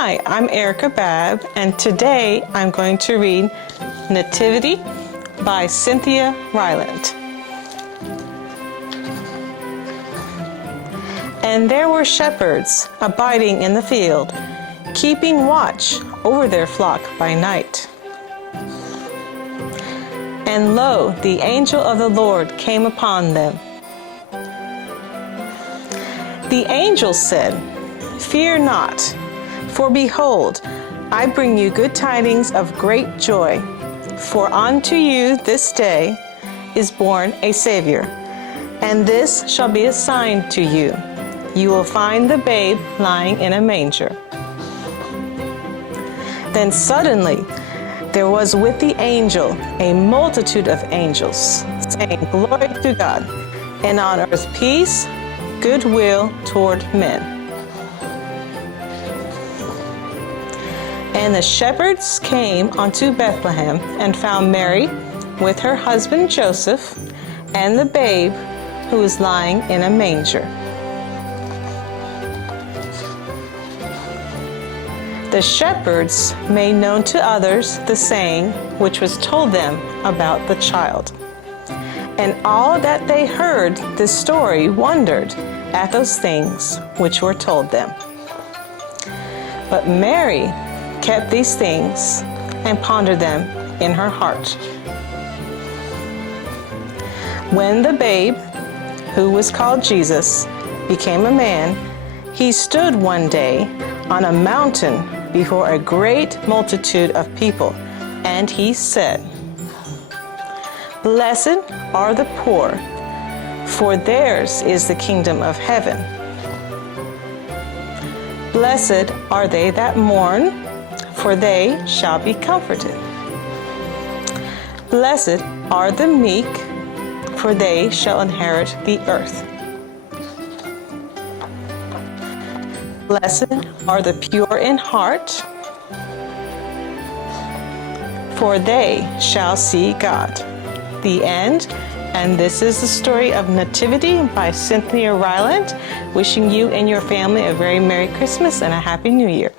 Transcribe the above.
Hi, I'm Erica Babb, and today I'm going to read Nativity by Cynthia Ryland. And there were shepherds abiding in the field, keeping watch over their flock by night. And lo, the angel of the Lord came upon them. The angel said, "Fear not, for behold, I bring you good tidings of great joy. For unto you this day is born a Savior, and this shall be a sign to you. You will find the babe lying in a manger." Then suddenly there was with the angel a multitude of angels, saying, "Glory to God, and on earth peace, goodwill toward men." And the shepherds came unto Bethlehem and found Mary with her husband Joseph and the babe who was lying in a manger. The shepherds made known to others the saying which was told them about the child. And all that they heard this story wondered at those things which were told them. But Mary kept these things and pondered them in her heart. When the babe, who was called Jesus, became a man, he stood one day on a mountain before a great multitude of people, and he said, "Blessed are the poor, for theirs is the kingdom of heaven. Blessed are they that mourn, for they shall be comforted. Blessed are the meek, for they shall inherit the earth. Blessed are the pure in heart, for they shall see God." The end. And this is the story of Nativity by Cynthia Ryland, wishing you and your family a very Merry Christmas and a Happy New Year.